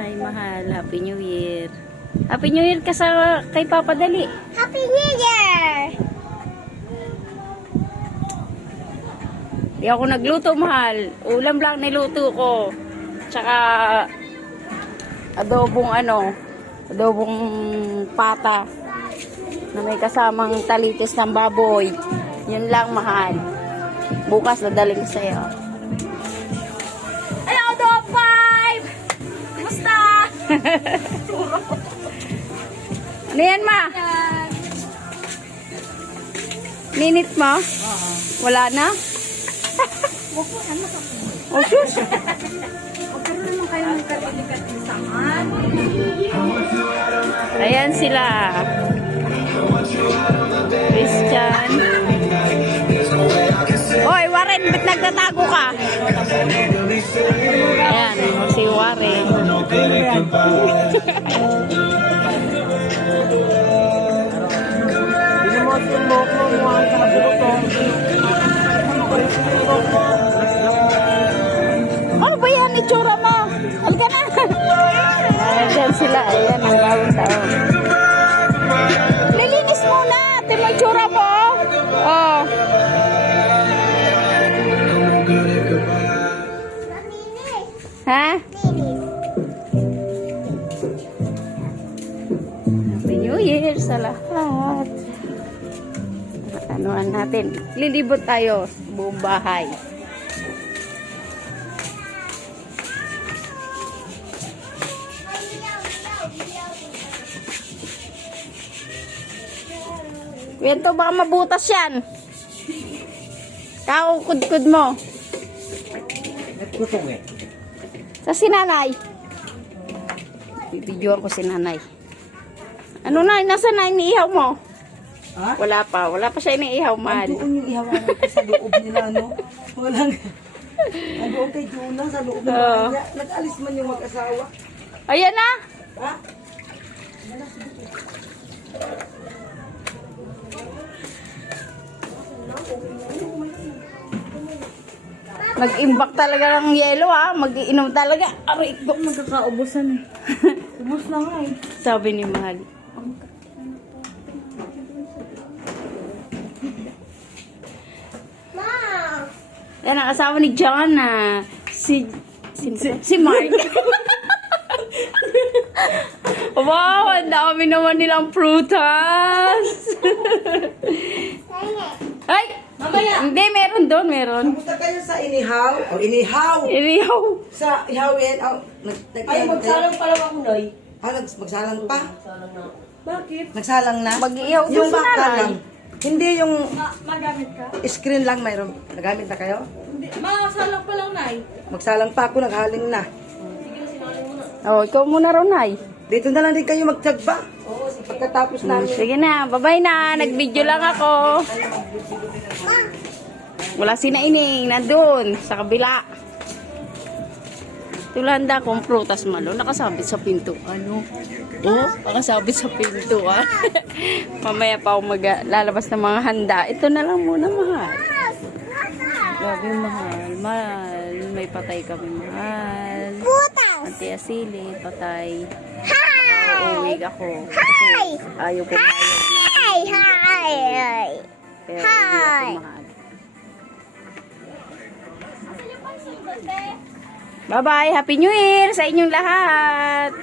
Hi, mahal. Happy New Year. Happy New Year ka kay Papa Dali. Happy New Year! Di ako nagluto, mahal. Ulam lang niluto ko. Tsaka adobong adobong pata na may kasamang talitis ng baboy. Yun lang, mahal. Bukas dadaling sa'yo. Hello, Dog 5! Kumusta? Ano yan, ma? Ninit mo? Wala na? Oh, sus! Ayan sila. Christian. Hoy, Warren, ba't nagtatago ka? Ayan, si Warren. Ano ba yan? Itsura mo. Halika na. Ayan sila. Ayan ang bagong taon. Lilinis muna. Tingnan mo itsura mo. Oh. Ha? Happy New Year sa lahat. Anuan natin. Lilibot tayo sa buong bahay. Wento, baka mabutas yan. Kakukudkud mo. Sa sinanay. Bibidyoan ko si nanay. Ano na? Nasa na iniihaw mo? Ha? Wala pa. Wala pa siya iniihaw, mahal. Doon yung ihawan ko sa loob nila, no? Walang... Doon kay Juna, sa loob nila. Nag-alis man yung mag-asawa. Ayan na. Ha? Mag-imbak talaga ng yelo, ha. Mag-iinom talaga. Aray ko. Magkakaubusan eh. Ubus na nga eh. Sabi ni mahal. Mom! Yan ang asawa ni John na si Mark. Wow, ang dami naman nilang prutas. Ay! Mamaya! Hindi, meron doon, meron. Punta kayo sa inihaw. O inihaw. Inihaw. Sa ihawin. Ay, magsalang pa lang ako, Noy. Magsalang pa? Magsalang na. Bakit? Nagsalang na? Mag-iihaw doon Yung si baka nanay. lang. Hindi yung Magamit ka? screen lang mayroon. Nagamit na kayo? Hindi. Makasalak pa lang, Nay. Magsalang pa ako, naghaling na. Oh, ikaw muna raw, Nay. Dito na lang din kayo magtagba. Oo, pagkatapos namin. Sige na, bye-bye na. Nag-video lang ako. Wala si Naining, nandun, sa kabila. Tulanda kong prutas malo, nakasabit sa pinto. Ano? Oh, nakasabit sa pinto, ah. Mamaya pa ako lalabas ng mga handa. Ito na lang muna, mahal. Grabe, mahal. Mahal, may patay kami, mahal. Putas! Ante Asili, patay. Hi! Uuwi ako. Hi! Ayaw pumayag na. Hi! Hi! Pero Hi! hindi ako mahal. Bye-bye! Happy New Year sa inyong lahat!